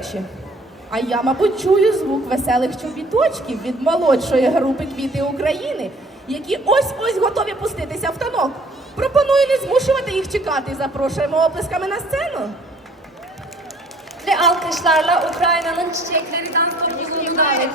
речі. А я, мабуть, чую звук веселих чобіточків від молодшої групи квіти України, які ось-ось готові пуститися в танок. Пропоную не змушувати їх чекати. Запрошуємо оплесками на сцену. Ve alkışlarla Ukrayna'nın çiçekleri dans topluluğunu davet